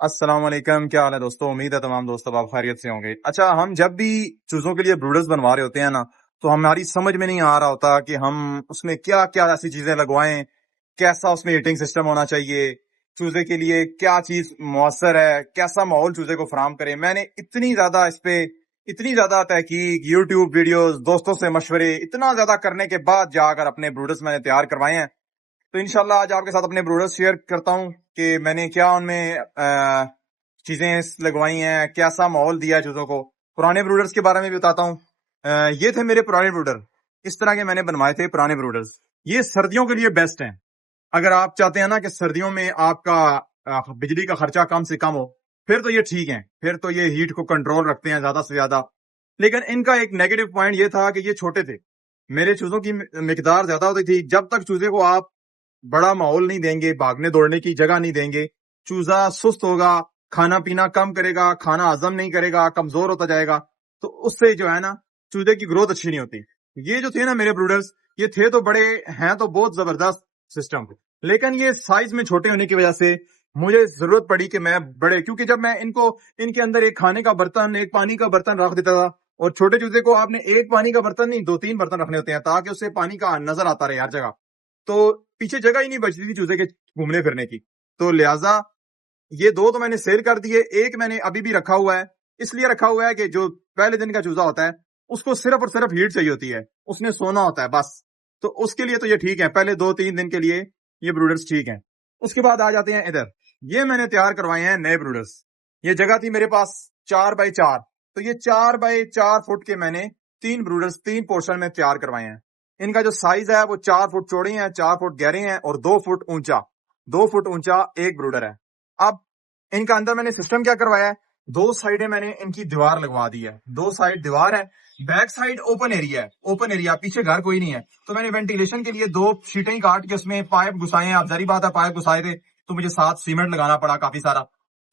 السلام علیکم، کیا حال ہے دوستو؟ امید ہے تمام دوست اب آپ خیریت سے ہوں گے۔ اچھا، ہم جب بھی چوزوں کے لیے بروڈرز بنوا رہے ہوتے ہیں نا، تو ہماری سمجھ میں نہیں آ رہا ہوتا کہ ہم اس میں کیا کیا ایسی چیزیں لگوائیں، کیسا اس میں ہیٹنگ سسٹم ہونا چاہیے، چوزے کے لیے کیا چیز مؤثر ہے، کیسا ماحول چوزے کو فراہم کرے۔ میں نے اتنی زیادہ تحقیق، یوٹیوب ویڈیوز، دوستوں سے مشورے اتنا زیادہ کرنے کے بعد جا کر اپنے بروڈرز میں نے تیار کروائے ہیں۔ تو انشاءاللہ آج آپ کے ساتھ اپنے بروڈرز شیئر کرتا ہوں کہ میں نے کیا ان میں چیزیں لگوائی ہیں، کیسا ماحول دیا ہے چیزوں کو۔ پرانے بروڈرز کے بارے میں بھی بتاتا ہوں۔ یہ تھے میرے پرانے بروڈر، اس طرح کے میں نے بنوائے تھے پرانے بروڈرز۔ یہ سردیوں کے لیے بیسٹ ہیں۔ اگر آپ چاہتے ہیں نا کہ سردیوں میں آپ کا بجلی کا خرچہ کم سے کم ہو، پھر تو یہ ٹھیک ہیں، پھر تو یہ ہیٹ کو کنٹرول رکھتے ہیں زیادہ سے زیادہ۔ لیکن ان کا ایک نیگیٹو پوائنٹ یہ تھا کہ یہ چھوٹے تھے، میرے چوزوں کی مقدار زیادہ ہوتی تھی۔ جب تک چوزے کو آپ بڑا ماحول نہیں دیں گے، بھاگنے دوڑنے کی جگہ نہیں دیں گے، چوزا سست ہوگا، کھانا پینا کم کرے گا، کھانا ہضم نہیں کرے گا، کمزور ہوتا جائے گا، تو اس سے جو ہے نا چوزے کی گروتھ اچھی نہیں ہوتی۔ یہ جو تھے نا میرے بروڈرز، یہ تھے تو بڑے، ہیں تو بہت زبردست سسٹم، لیکن یہ سائز میں چھوٹے ہونے کی وجہ سے مجھے ضرورت پڑی کہ میں بڑے، کیونکہ جب میں ان کے اندر ایک کھانے کا برتن، ایک پانی کا برتن رکھ دیتا تھا، اور چھوٹے چوزے کو آپ نے ایک پانی کا برتن نہیں 2-3 برتن رکھنے ہوتے ہیں تاکہ اسے پانی کا نظر آتا رہے ہر جگہ، تو پیچھے جگہ ہی نہیں بچتی تھی چوزے کے گھومنے پھرنے کی۔ تو لہٰذا یہ دو تو میں نے سیل کر دیے، ایک میں نے ابھی بھی رکھا ہوا ہے۔ اس لیے رکھا ہوا ہے کہ جو پہلے دن کا چوزا ہوتا ہے اس کو صرف اور صرف ہیٹ چاہیے ہوتی ہے، اس نے سونا ہوتا ہے بس، تو اس کے لیے تو یہ ٹھیک ہے، پہلے 2-3 دن کے لیے یہ بروڈرز ٹھیک ہیں۔ اس کے بعد آ جاتے ہیں ادھر، یہ میں نے تیار کروائے ہیں نئے بروڈرز۔ یہ جگہ تھی میرے پاس 4x4، تو یہ 4x4 فٹ کے میں نے 3 بروڈرز 3 پورشن میں تیار کروائے ہیں۔ ان کا جو سائز ہے وہ 4 فٹ چوڑے ہیں، 4 فٹ گہرے ہیں، اور 2 فٹ اونچا، 2 فٹ اونچا ایک بروڈر ہے۔ اب ان کا اندر میں نے سسٹم کیا کروایا ہے، 2 سائڈیں میں نے ان کی دیوار لگوا دی ہے، 2 سائڈ دیوار ہے، بیک سائڈ اوپن ایریا ہے، اوپن ایریا، پیچھے گھر کوئی نہیں ہے، تو میں نے وینٹیلیشن کے لیے 2 شیٹیں کاٹ کے اس میں پائپ گھسائے ہیں۔ اب ظاہری بات ہے پائپ گھسائے تھے تو مجھے ساتھ سیمنٹ لگانا پڑا کافی سارا،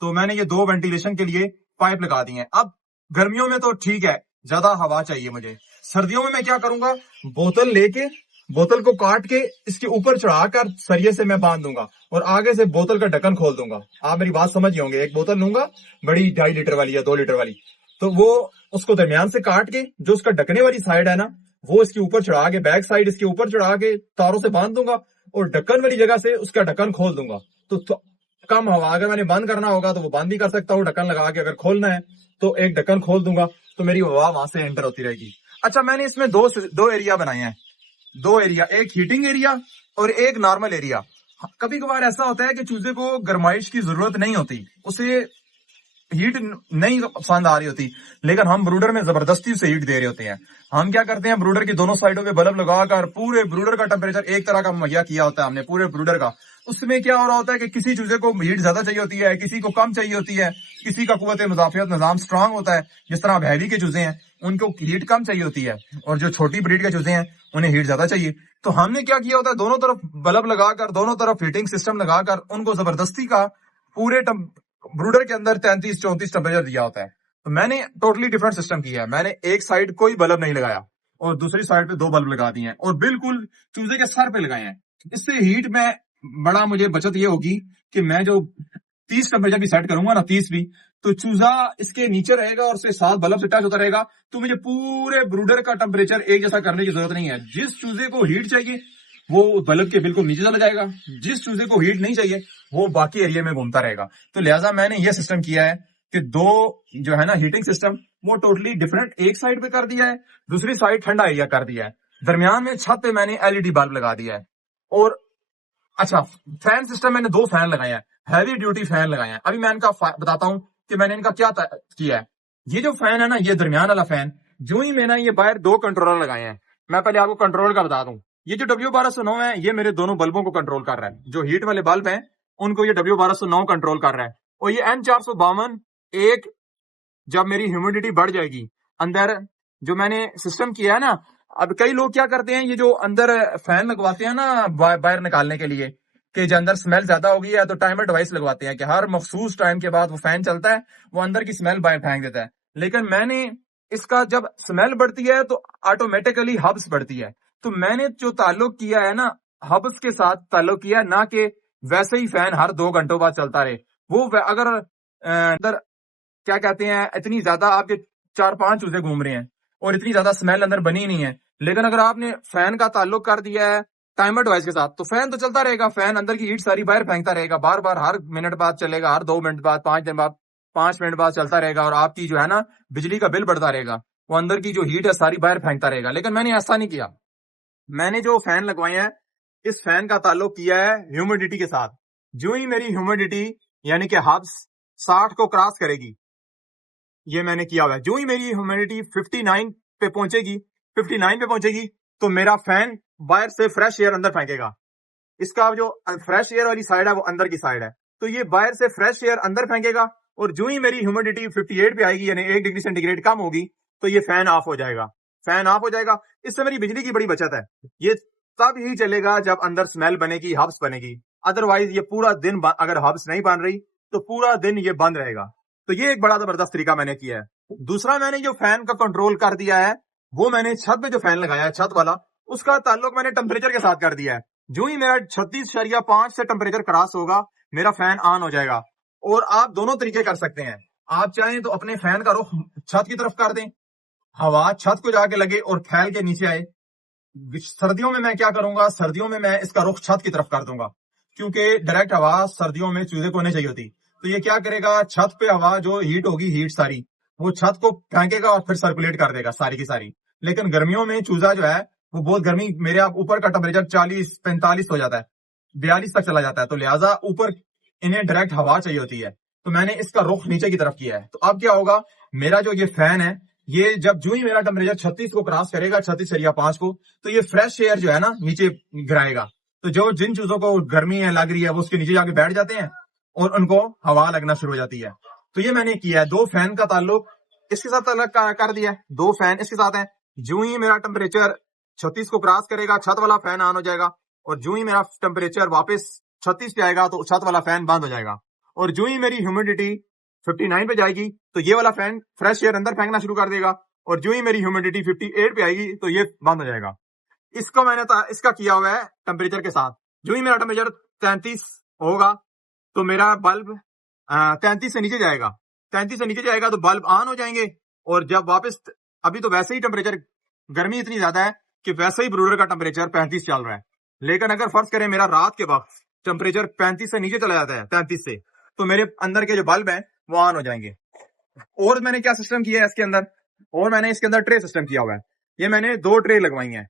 تو میں نے یہ 2 وینٹیلیشن کے لیے پائپ لگا دی ہیں۔ اب گرمیوں میں تو ٹھیک ہے، زیادہ ہوا چاہیے مجھے، سردیوں میں کیا کروں گا، بوتل لے کے بوتل کو کاٹ کے اس کے اوپر چڑھا کر سریے سے میں باندھ دوں گا، اور آگے سے بوتل کا ڈھکن کھول دوں گا۔ آپ میری بات سمجھ ہوں گے، ایک بوتل لوں گا بڑی 2.5 لیٹر والی یا 2 لیٹر والی، تو وہ اس کو درمیان سے کاٹ کے جو اس کا ڈھکنے والی سائڈ ہے نا، وہ اس کے اوپر چڑھا کے، بیک سائڈ اس کے اوپر چڑھا کے تاروں سے باندھ دوں گا، اور ڈھکن والی جگہ سے اس کا ڈھکن کھول دوں گا۔ تو کم ہوا، اگر میں نے بند کرنا ہوگا تو وہ بند بھی کر سکتا ہوں ڈھکن لگا کے، اگر کھولنا ہے تو ایک ڈھکن کھول دوں گا تو میری ہوا وہاں سے انٹر ہوتی رہے گی۔ اچھا، میں نے اس میں دو ایریا بنائے ہیں، 2 ایریا، ایک ہیٹنگ ایریا اور ایک نارمل ایریا۔ کبھی کبھار ایسا ہوتا ہے کہ چوزے کو گرمائش کی ضرورت نہیں ہوتی، اسے ہیٹ نہیں پسند آ رہی ہوتی، لیکن ہم بروڈر میں زبردستی سے ہیٹ دے رہے ہوتے ہیں۔ ہم کیا کرتے ہیں، بروڈر کی دونوں سائڈوں پہ بلب لگا کر پورے بروڈر کا ٹمپریچر ایک طرح کا مہیا کیا ہوتا ہے ہم نے، پورے بروڈر کا۔ اس میں کیا ہو رہا ہوتا ہے کہ کسی چوزے کو ہیٹ زیادہ چاہیے ہوتی ہے، کسی کو کم چاہیے ہوتی ہے، کسی کا قوت مدافعت نظام سٹرونگ ہوتا ہے، جس طرح ہیوی کے چوزے ہیں ان کو ہیٹ کم چاہیے ہوتی ہے، اور جو چھوٹی بریڈ کے چوزے ہیں انہیں ہیٹ زیادہ چاہیے۔ تو ہم نے کیا کیا ہوتا ہے، دونوں طرف بلب لگا کر، دونوں طرف ہیٹنگ سسٹم لگا کر ان کو زبردستی کا پورے بروڈر کے اندر 33-34 ٹمپریچر دیا ہوتا ہے۔ تو میں نے ٹوٹلی ڈفرنٹ سسٹم کیا ہے، میں نے ایک سائڈ کوئی بلب نہیں لگایا اور دوسری سائڈ پہ 2 بلب لگا دیے ہیں، اور بالکل چوزے کے سر پہ لگائے ہیں۔ اس سے ہیٹ میں بڑا مجھے بچت یہ ہوگی کہ میں جو 30 ٹمپریچر بھی سیٹ کروں گا نا، 30 بھی، تو چوزا اس کے نیچے رہے گا اور اس سے ساتھ بلب سے ٹچ ہوتا رہے گا، تو مجھے پورے بروڈر کا ٹمپریچر ایک جیسا کرنے کی ضرورت نہیں ہے۔ جس چوزے کو ہیٹ چاہیے وہ بلب کے بالکل نیچے چلا جائے گا، جس چوزے کو ہیٹ نہیں چاہیے وہ باقی ایریا میں گھومتا رہے گا۔ تو لہٰذا میں نے یہ سسٹم کیا ہے کہ 2 جو ہے نا ہیٹنگ سسٹم، وہ ٹوٹلی ڈفرنٹ ایک سائڈ پہ کر دیا ہے، دوسری سائڈ ٹھنڈا ایریا کر دیا ہے، درمیان میں چھت پہ میں نے LED بلب لگا دیا ہے۔ اور اچھا، فین سسٹم میں نے 2 فین لگائے ہیں، ہیوی ڈیوٹی فین لگائے ہیں۔ ابھی میں ان کا بتاتا ہوں کہ میں نے ان کا کیا کیا ہے۔ یہ جو فین ہے نا، یہ درمیان والا فین، جو ہی میں نے یہ باہر 2 کنٹرولر لگائے ہیں۔ میں پہلے آپ کو کنٹرول کا بتا دوں، یہ جو W1209 ہے یہ میرے دونوں بلبوں کو کنٹرول کر رہا ہے، جو ہیٹ والے بلب ہیں ان کو یہ W1209 کنٹرول کر رہا ہے، اور یہ M452 ایک جب میری ہیومیڈیٹی بڑھ جائے گی اندر، جو میں نے سسٹم کیا ہے نا، اب کئی لوگ کیا کرتے ہیں، یہ جو اندر فین لگواتے ہیں نا باہر نکالنے کے لیے، کہ جو اندر سمیل زیادہ ہو گئی ہے تو ٹائمر ڈیوائس لگواتے ہیں کہ ہر مخصوص ٹائم کے بعد وہ فین چلتا ہے، وہ اندر کی سمیل باہر پھینک دیتا ہے۔ لیکن میں نے اس کا جب سمیل بڑھتی ہے تو آٹومیٹیکلی ہبس بڑھتی ہے، تو میں نے جو تعلق کیا ہے نا، ہبس کے ساتھ تعلق کیا ہے، نہ کہ ویسے ہی فین ہر 2 گھنٹوں بعد چلتا رہے۔ وہ اگر اندر کیا کہتے ہیں اتنی زیادہ آپ کے 4-5 چوزے گھوم رہے ہیں اور اتنی زیادہ اسمیل اندر بنی نہیں ہے. لیکن اگر آپ نے فین کا تعلق کر دیا ہے ٹائمر ڈیوائس کے ساتھ تو فین تو چلتا رہے گا, فین اندر کی ہیٹ ساری باہر پھینکتا رہے گا, بار بار ہر منٹ بعد چلے گا, ہر 2 منٹ بعد, 5 دن بعد, 5 منٹ بعد چلتا رہے گا, اور آپ کی جو ہے نا بجلی کا بل بڑھتا رہے گا, وہ اندر کی جو ہیٹ ہے ساری باہر پھینکتا رہے گا. لیکن میں نے ایسا نہیں کیا, میں نے جو فین لگوائے ہیں اس فین کا تعلق کیا ہے ہیومیڈیٹی کے ساتھ. جو ہی میری ہیومیڈیٹی یعنی کہ ہبس 60 کو کراس کرے گی, یہ میں نے کیا ہوا ہے, جو ہی میری ہیومیڈیٹی 59 پہ پہنچے گی, 59 پہ پہنچے گی تو میرا فین باہر سے فریش ایئر اندر پھینکے گا. اس کا جو فریش ایئر والی سائڈ ہے وہ اندر کی سائڈ ہے, تو یہ باہر سے فریش ایئر اندر پھینکے گا, اور جو ہی میری ہیومیڈیٹی 58 پہ آئے گی یعنی 1 ڈگری سینٹی گریڈ کم ہوگی تو یہ فین آف ہو جائے گا. فین آف ہو جائے گا, اس سے میری بجلی کی بڑی بچت ہے. یہ تب ہی چلے گا جب اندر سمیل بنے گی, ہبس بنے گی, ادروائز یہ پورا دن اگر ہبس نہیں بن رہی تو پورا دن یہ بند رہے گا. تو یہ ایک بڑا زبردست طریقہ میں نے کیا ہے. دوسرا میں نے جو فین کا کنٹرول کر دیا ہے وہ میں نے چھت پہ جو فین لگایا ہے چھت والا, اس کا تعلق میں نے ٹمپریچر کے ساتھ کر دیا ہے. جو ہی میرا 36.5 سے ٹمپریچر کراس ہوگا میرا فین آن ہو جائے گا. اور آپ دونوں طریقے کر سکتے ہیں, آپ چاہیں تو اپنے فین کا رخ چھت کی طرف کر دیں, ہوا چھت کو جا کے لگے اور پھیل کے نیچے آئے. سردیوں میں کیا کروں گا, سردیوں میں اس کا رخ چھت کی طرف کر دوں گا, کیونکہ ڈائریکٹ ہوا سردیوں میں چوزے کو نہیں چاہیے ہوتی. تو یہ کیا کرے گا, چھت پہ ہوا جو ہیٹ ہوگی, ہیٹ ساری وہ چھت کو پھینکے گا اور پھر سرکولیٹ کر دے گا ساری کی ساری. لیکن گرمیوں میں چوزا جو ہے وہ بہت گرمی, میرے اوپر کا ٹمپریچر 40-45 ہو جاتا ہے, 42 تک چلا جاتا ہے, تو لہٰذا اوپر انہیں ڈائریکٹ ہوا چاہیے ہوتی ہے. تو میں نے اس کا رخ نیچے کی طرف کیا ہے. تو اب کیا ہوگا, میرا جو یہ فین ہے یہ جب جو ہی میرا ٹمپریچر 36 کو کراس کرے گا, 36.5 کو, تو یہ فریش ایئر جو ہے نا نیچے گرائے گا. تو جن چیزوں کو گرمی ہے لگ رہی ہے وہ اس کے نیچے جا کے بیٹھ جاتے ہیں اور ان کو ہوا لگنا شروع ہو جاتی ہے. تو یہ میں نے کیا ہے, 2 فین کا تعلق اس کے ساتھ الگ کر دیا ہے, 2 فین اس کے ساتھ ہیں. جو ہی میرا ٹمپریچر 36 کو کراس کرے گا چھت والا فین آن ہو جائے گا, اور جو ہی میرا ٹمپریچر واپس 36 پہ آئے گا تو چھت والا فین بند ہو جائے گا. اور جو ہی میری ہیومیڈیٹی 59 پہ جائے گی تو یہ والا فین فریش ایئر اندر پھینکنا شروع کر دے گا, اور جو ہی میری ہیومیڈیٹی 58 پہ آئے گی تو یہ بند ہو جائے گا. اس کو میں نے اس کا کیا ہوا ہے ٹمپریچر کے ساتھ. جو ہی میرا ٹمپریچر 33 ہوگا تو میرا بلب 33 سے نیچے جائے گا, 33 سے نیچے جائے گا تو بلب آن ہو جائیں گے. اور جب واپس, ابھی تو ویسے ہی ٹمپریچر گرمی اتنی زیادہ ہے کہ ویسے ہی بروڈر کا ٹمپریچر 35 چل رہا ہے, لیکن اگر فرض کریں میرا رات کے وقت ٹمپریچر 35 سے نیچے چلا جاتا ہے, 33 سے, تو میرے اندر کے جو بلب ہیں وہ آن ہو جائیں گے. اور میں نے کیا سسٹم کیا ہے اس کے اندر, اور میں نے اس کے اندر ٹرے سسٹم کیا ہوا ہے. یہ میں نے 2 ٹرے لگوائی ہیں.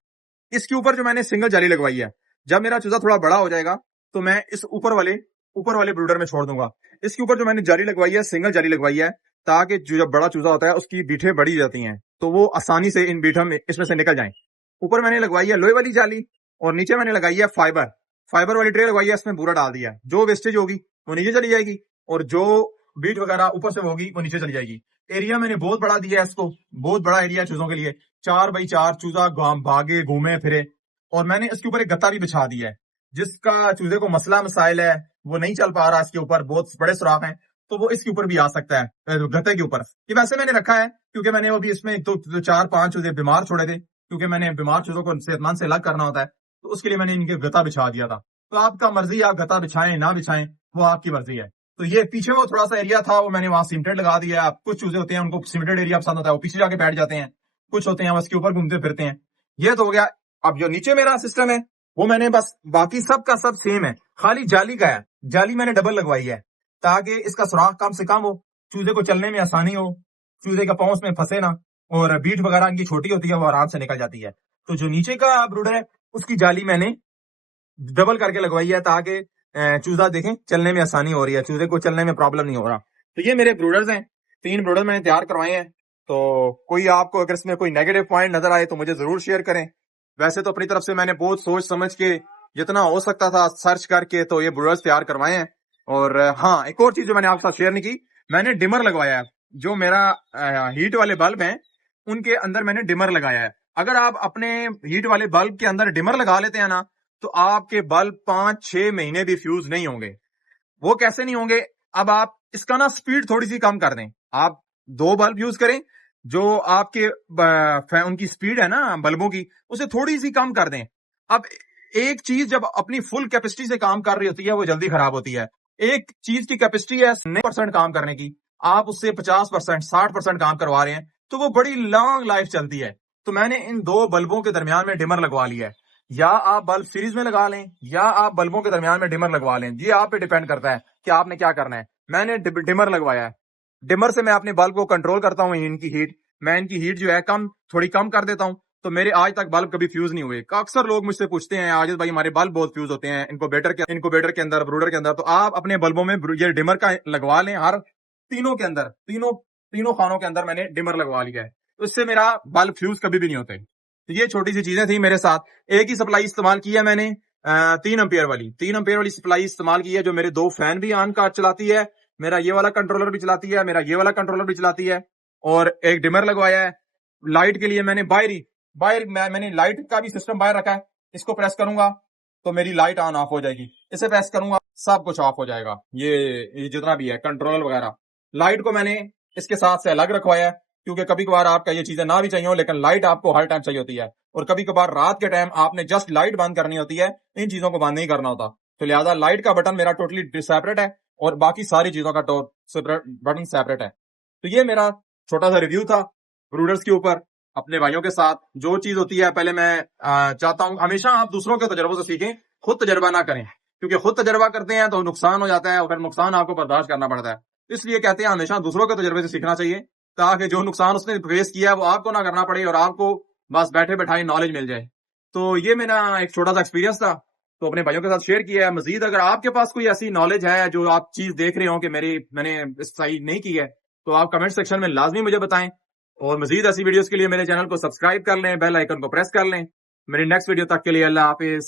اس کے اوپر جو میں نے سنگل جالی لگوائی ہے, جب میرا چوزا تھوڑا بڑا ہو جائے گا تو میں اس اوپر والے بروڈر میں چھوڑ دوں گا. اس کے اوپر جو میں نے جالی لگوائی ہے سنگل جالی لگوائی ہے, تاکہ جو جب بڑا چوزا ہوتا ہے اس کی بیٹھیں بڑی جاتی ہیں تو وہ آسانی سے ان بیٹھوں میں اس میں سے نکل جائیں. اوپر میں نے لگوائی ہے لوہے والی جالی, اور نیچے میں نے لگائی ہے فائبر والی ٹرے لگوائی ہے. اس میں بورا ڈال دیا ہے, جو ویسٹیج ہوگی وہ نیچے چلی جائے گی, اور جو بیٹ وغیرہ اوپر سے ہوگی وہ نیچے چلی جائے گی. ایریا میں نے بہت بڑا دیا ہے اس کو, بہت بڑا ایریا چوزوں کے لیے, 4x4 چوزا بھاگے گھومے پھرے. اور میں نے اس کے اوپر ایک گتا بھی بچھا دیا ہے, جس کا چوزے کو مسئلہ مسائل ہے, وہ نہیں چل پا رہا, اس کے اوپر بہت بڑے سوراخ ہیں, تو وہ اس کے اوپر بھی آ سکتا ہے گتے کے اوپر. یہ ویسے میں نے رکھا ہے کیونکہ میں نے وہ بھی اس میں 4-5 چوزے بیمار چھوڑے تھے, کیونکہ میں نے بیمار چوزوں کو صحت مند سے الگ کرنا ہوتا ہے, تو اس کے لیے میں نے ان کے گتا بچھا دیا تھا. تو آپ کا مرضی, آپ گتا بچھائیں نہ بچھائیں وہ آپ کی مرضی ہے. تو یہ پیچھے وہ تھوڑا سا ایریا تھا, وہ میں نے وہاں سیمنٹڈ لگا دیا ہے. کچھ چوزے ہوتے ہیں ان کو سیمنٹڈ ایریا پسند ہوتا ہے, وہ پیچھے جا کے بیٹھ جاتے ہیں, کچھ ہوتے ہیں وہ اس کے اوپر گھومتے پھرتے ہیں. یہ تو ہو گیا. اب جو نیچے میرا سسٹم ہے وہ میں نے بس, باقی سب کا سب سیم ہے, خالی جالی کا ہے. جالی میں نے ڈبل لگوائی ہے تاکہ اس کا سوراخ کم سے کم ہو, چوزے کو چلنے میں آسانی ہو, چوزے کا پاؤں میں پھنسے نہ, اور بیٹ وغیرہ ان کی چھوٹی ہوتی ہے وہ آرام سے نکل جاتی ہے. تو جو نیچے کا بروڈر ہے اس کی جالی میں نے ڈبل کر کے لگوائی ہے تاکہ چوزا دیکھیں چلنے میں آسانی ہو رہی ہے, چوزے کو چلنے میں پرابلم نہیں ہو رہا. تو یہ میرے بروڈرز ہیں, 3 بروڈر میں نے تیار کروائے ہیں. تو کوئی آپ کو اگر اس میں کوئی نیگیٹو پوائنٹ نظر آئے تو مجھے ضرور شیئر کریں. ویسے تو اپنی طرف سے میں نے بہت سوچ سمجھ کے جتنا ہو سکتا تھا سرچ کر کے تو یہ بروڈرز تیار کروائے ہیں. اور ہاں, ایک اور چیز جو میں نے آپ کے ساتھ شیئر نہیں کی, میں نے ڈمر لگوایا ہے. جو میرا ہیٹ والے بلب ہیں ان کے اندر میں نے ڈمر لگایا ہے. اگر آپ اپنے ہیٹ والے بلب کے اندر ڈمر لگا لیتے ہیں نا, تو آپ کے بلب 5-6 مہینے بھی فیوز نہیں ہوں گے. وہ کیسے نہیں ہوں گے, اب آپ اس کا نا سپیڈ تھوڑی سی کم کر دیں. آپ 2 بلب یوز کریں, جو آپ کے ان کی سپیڈ ہے نا بلبوں کی, اسے تھوڑی سی کم کر دیں. اب ایک چیز جب اپنی فل کیپیسٹی سے کام کر رہی ہوتی ہے وہ جلدی خراب ہوتی ہے, ایک چیز کی کیپیسٹی ہے 90% کام کرنے کی, آپ اس سے 50% 60% کام کروا رہے ہیں تو وہ بڑی لانگ لائف چلتی ہے. تو میں نے ان دو بلبوں کے درمیان میں ڈمر لگوا لیا ہے. یا آپ بلب سیریز میں لگا لیں یا آپ بلبوں کے درمیان میں ڈمر لگوا لیں, یہ آپ پہ ڈیپینڈ کرتا ہے کہ آپ نے کیا کرنا ہے. میں نے ڈمر لگوایا ہے. ڈمر سے میں اپنے بلب کو کنٹرول کرتا ہوں, ان کی ہیٹ میں ان کی ہیٹ جو ہے تھوڑی کم کر دیتا ہوں, تو میرے آج تک بلب کبھی فیوز نہیں ہوئے. اکثر لوگ مجھ سے پوچھتے ہیں عاجز بھائی ہمارے بلب بہت فیوز ہوتے ہیں انکوبیٹر کے اندر, بروڈر کے اندر. تو آپ اپنے بلبوں میں یہ ڈمر کا لگوا لیں. ہر تینوں کے اندر تینوں خانوں کے اندر میں نے ڈمر لگوا لیا ہے, تو اس سے میرا بلب فیوز کبھی بھی نہیں ہوتے. تو یہ چھوٹی سی چیزیں تھیں میرے ساتھ. ایک ہی سپلائی استعمال کی ہے میں نے 3 امپیئر والی سپلائی استعمال کی ہے, جو میرے 2 فین بھی آن کا چلاتی ہے, میرا یہ والا کنٹرولر بھی چلاتی ہے, میرا یہ والا کنٹرولر بھی چلاتی ہے, اور ایک ڈمر لگوایا ہے. لائٹ کے لیے میں نے میں نے لائٹ کا بھی سسٹم باہر رکھا ہے. اس کو پریس کروں گا تو میری لائٹ آن آف ہو جائے گی, اسے پریس کروں گا سب کچھ آف ہو جائے گا. یہ جتنا بھی ہے کنٹرولر وغیرہ, لائٹ کو میں نے اس کے ساتھ سے الگ رکھوایا ہے, کیونکہ کبھی کبھار آپ کا یہ چیزیں نہ بھی چاہیے ہو, لیکن لائٹ آپ کو ہر ٹائم چاہیے ہوتی ہے, اور کبھی کبھار رات کے ٹائم آپ نے جسٹ لائٹ بند کرنی ہوتی ہے, ان چیزوں کو بند نہیں کرنا ہوتا. تو لہٰذا لائٹ کا بٹن میرا ٹوٹلی سیپریٹ ہے اور باقی ساری چیزوں کا بٹن سیپریٹ ہے. تو یہ میرا چھوٹا سا ریویو تھا بروڈرز کے اوپر اپنے بھائیوں کے ساتھ. جو چیز ہوتی ہے پہلے میں چاہتا ہوں ہمیشہ آپ دوسروں کے تجربوں سے سیکھیں, خود تجربہ نہ کریں, کیونکہ خود تجربہ کرتے ہیں تو نقصان ہو جاتا ہے, اور پھر نقصان آپ کو برداشت کرنا پڑتا ہے. اس لیے کہتے ہیں ہمیشہ دوسروں کے تجربے سے سیکھنا چاہیے, تاکہ جو نقصان اس نے فیس کیا وہ آپ کو نہ کرنا پڑے اور آپ کو بس بیٹھے بیٹھائے نالج مل جائے. تو یہ میرا ایک چھوٹا سا ایکسپیرینس تھا, تو اپنے بھائیوں کے ساتھ شیئر کیا ہے. مزید اگر آپ کے پاس کوئی ایسی نالج ہے جو آپ چیز دیکھ رہے ہوں کہ میں نے صحیح نہیں کی ہے, تو آپ کمنٹ سیکشن میں لازمی مجھے بتائیں. اور مزید ایسی ویڈیوز کے لیے میرے چینل کو سبسکرائب کر لیں, بیل آئیکن کو پریس کر لیں. میری نیکسٹ ویڈیو تک کے لیے اللہ حافظ.